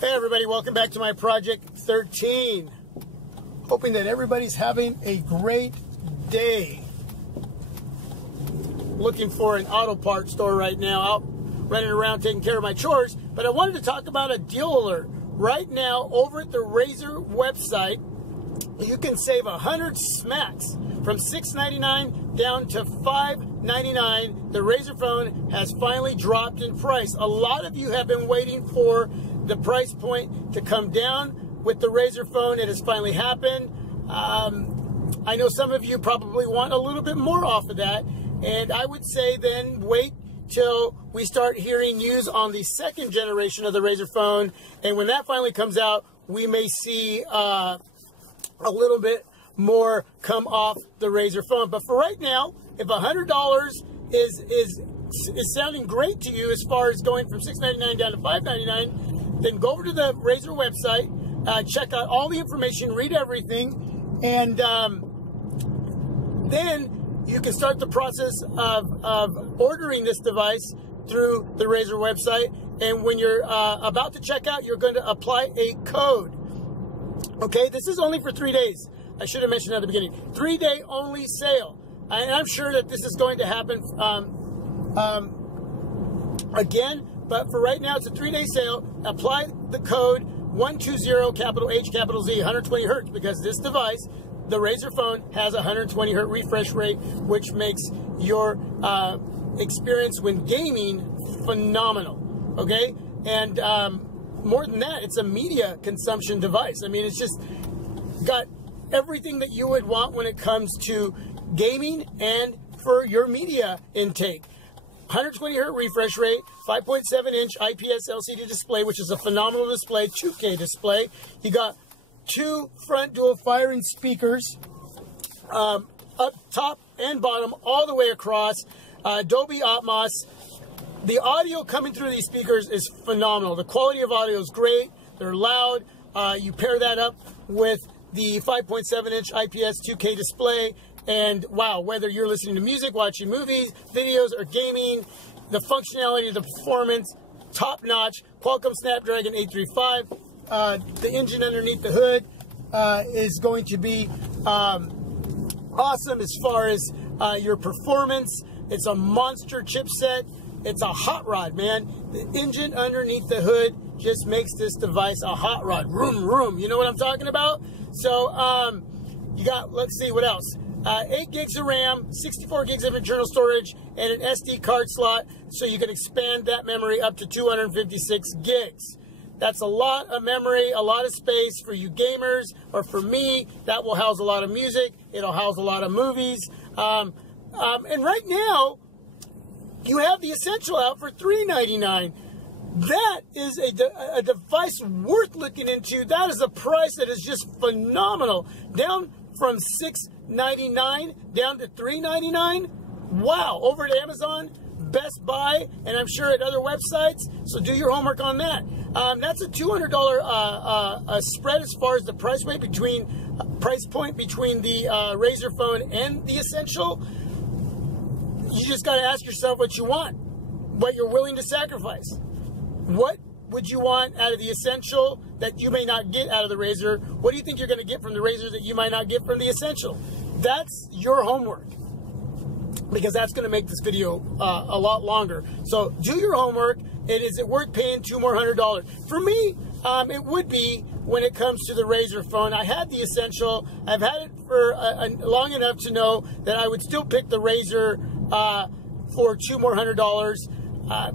Hey everybody, welcome back to my Project 13. Hoping that everybody's having a great day. Looking for an auto parts store right now, out running around taking care of my chores, but I wanted to talk about a deal alert. Right now, over at the Razer website, you can save 100 smacks from $6.99 down to $5.99. The Razer phone has finally dropped in price. A lot of you have been waiting for the price point to come down with the Razer phone. It has finally happened. I know some of you probably want a little bit more off of that, and I would say then wait till we start hearing news on the second generation of the Razer phone, and when that finally comes out, we may see a little bit more come off the Razer phone. But for right now, if $100 is sounding great to you as far as going from $6.99 down to $5.99, then go over to the Razer website, check out all the information, read everything, and then you can start the process of ordering this device through the Razer website. And when you're about to check out, you're going to apply a code. Okay, this is only for 3 days. I should have mentioned at the beginning. 3-day only sale. And I'm sure that this is going to happen again. But for right now, it's a 3-day sale. Apply the code 120 capital H capital Z 120 hertz, because this device, the Razer phone, has a 120 hertz refresh rate, which makes your experience when gaming phenomenal. Okay, and more than that, it's a media consumption device. I mean, it's just got everything that you would want when it comes to gaming and for your media intake. 120 hertz refresh rate, 5.7-inch IPS LCD display, which is a phenomenal display, 2K display. You got 2 front dual firing speakers, up top and bottom, all the way across, Dolby Atmos. The audio coming through these speakers is phenomenal. The quality of audio is great. They're loud. You pair that up with the 5.7-inch IPS 2K display, and wow, whether you're listening to music, watching movies, videos, or gaming, the functionality, the performance, top notch. Qualcomm Snapdragon 835. The engine underneath the hood is going to be awesome as far as your performance. It's a monster chipset. It's a hot rod, man. The engine underneath the hood just makes this device a hot rod. Vroom, vroom. You know what I'm talking about? So, you got, let's see, what else? 8 gigs of RAM, 64 gigs of internal storage, and an SD card slot, so you can expand that memory up to 256 gigs. That's a lot of memory, a lot of space for you gamers, or for me, that will house a lot of music. It'll house a lot of movies. And right now, you have the Essential out for $399. That is a device worth looking into. That is a price that is just phenomenal. Down from $6.99 down to $3.99. Wow, over at Amazon, Best Buy, and I'm sure at other websites. So do your homework on that. That's a $200 spread as far as the price point between the Razer phone and the Essential. You just got to ask yourself what you want, what you're willing to sacrifice. What would you want out of the Essential that you may not get out of the Razer? What do you think you're going to get from the Razer that you might not get from the Essential? That's your homework, because that's going to make this video a lot longer. So do your homework. And is it worth paying $200 more? For me, it would be when it comes to the Razer phone. I had the Essential. I've had it for long enough to know that I would still pick the Razer for $200 more.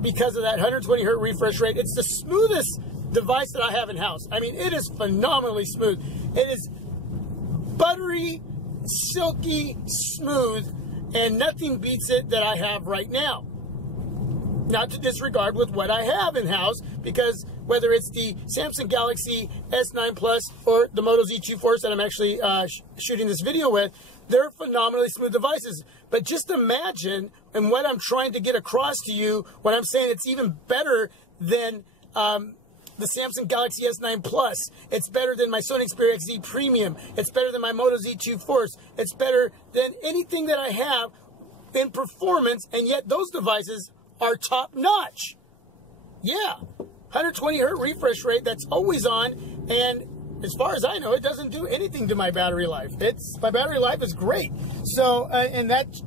Because of that 120 hertz refresh rate. It's the smoothest device that I have in house. I mean, it is phenomenally smooth. It is buttery, silky, smooth, and nothing beats it that I have right now. Not to disregard with what I have in house, because whether it's the Samsung Galaxy S9 Plus or the Moto Z2 Force that I'm actually shooting this video with, they're phenomenally smooth devices. But just imagine, and what I'm trying to get across to you, when I'm saying it's even better than the Samsung Galaxy S9 Plus. It's better than my Sony Xperia XZ Premium. It's better than my Moto Z2 Force. It's better than anything that I have in performance, and yet those devices are top notch. Yeah, 120 hertz refresh rate that's always on, and as far as I know, it doesn't do anything to my battery life. My battery life is great. So, and that's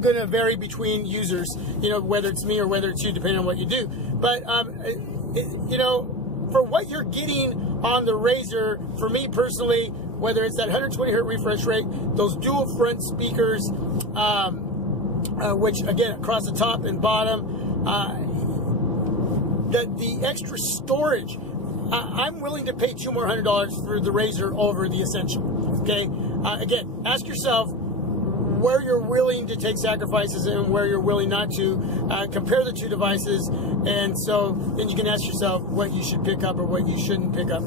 going to vary between users, you know, whether it's me or whether it's you, depending on what you do. But, you know, for what you're getting on the Razer, for me personally, whether it's that 120 hertz refresh rate, those dual front speakers, which again, across the top and bottom, the extra storage, I'm willing to pay $200 more for the Razer over the Essential. Okay, again, ask yourself where you're willing to take sacrifices and where you're willing not to. Compare the two devices, and so then you can ask yourself what you should pick up or what you shouldn't pick up.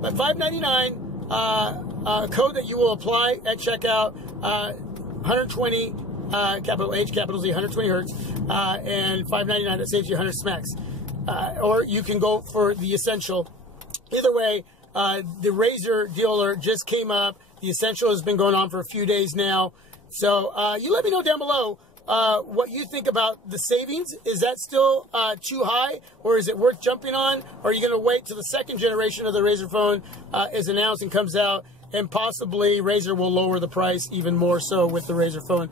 But $599, a code that you will apply at checkout, 120, capital H, capital Z, 120 hertz, and $599, that saves you 100 smacks. Or you can go for the Essential. Either way, the Razer dealer just came up. The Essential has been going on for a few days now. So you let me know down below what you think about the savings. Is that still too high, or is it worth jumping on? Or are you going to wait till the second generation of the Razer phone is announced and comes out, and possibly Razer will lower the price even more so with the Razer phone?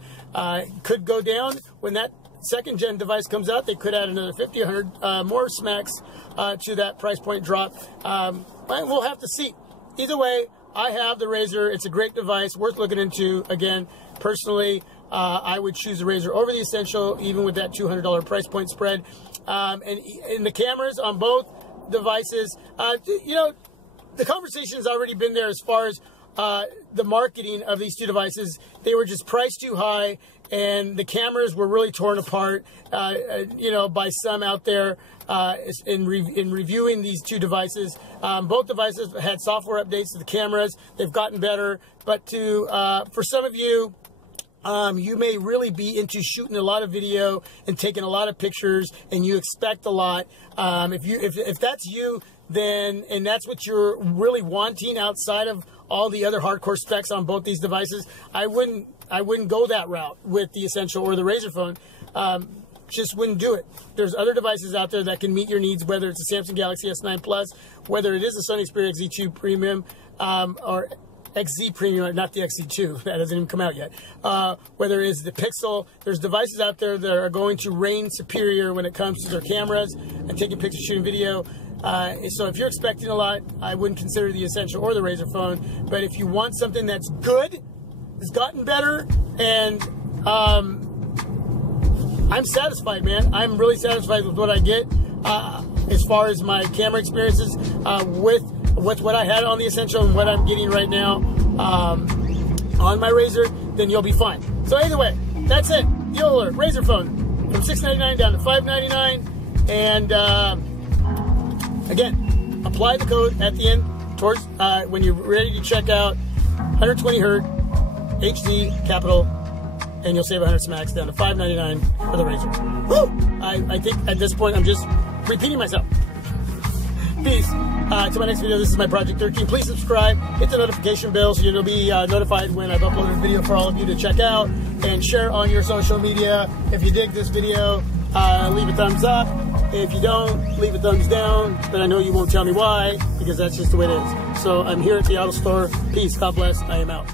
Could go down when that second gen device comes out. They could add another 50, 100 more smacks to that price point drop. But we'll have to see. Either way, I have the Razer. It's a great device, worth looking into. Again, personally, I would choose the Razer over the Essential, even with that $200 price point spread. And the cameras on both devices, you know, the conversation has already been there as far as the marketing of these two devices. They were just priced too high, and the cameras were really torn apart, you know, by some out there in reviewing these two devices. Both devices had software updates to the cameras. They've gotten better, but for some of you, you may really be into shooting a lot of video and taking a lot of pictures, and you expect a lot. If that's you, then, and that's what you're really wanting outside of all the other hardcore specs on both these devices, I wouldn't go that route with the Essential or the Razer phone. Just wouldn't do it. There's other devices out there that can meet your needs, whether it's a Samsung Galaxy S9 Plus, whether it is a Sony Xperia XZ2 Premium, or XZ Premium, not the XZ2, that hasn't even come out yet. Whether it is the Pixel, there's devices out there that are going to reign superior when it comes to their cameras and taking pictures, shooting video. So if you're expecting a lot, I wouldn't consider the Essential or the Razer phone. But if you want something that's good, has gotten better, and I'm satisfied, man. I'm really satisfied with what I get as far as my camera experiences with what I had on the Essential and what I'm getting right now on my Razer. Then you'll be fine. So either way, that's it. Deal alert. Razer phone from $699 down to $599, and again, apply the code at the end towards when you're ready to check out. 120 hertz HD capital, and you'll save 100 smacks down to $599 for the Razer. Woo! I think at this point I'm just repeating myself. Peace. To my next video. This is my Project 13. Please subscribe, hit the notification bell so you'll be notified when I've uploaded a video for all of you to check out, and share on your social media. If you dig this video, leave a thumbs up. If you don't, leave a thumbs down, but I know you won't tell me why, because that's just the way it is. So I'm here at the auto store. Peace. God bless. I am out.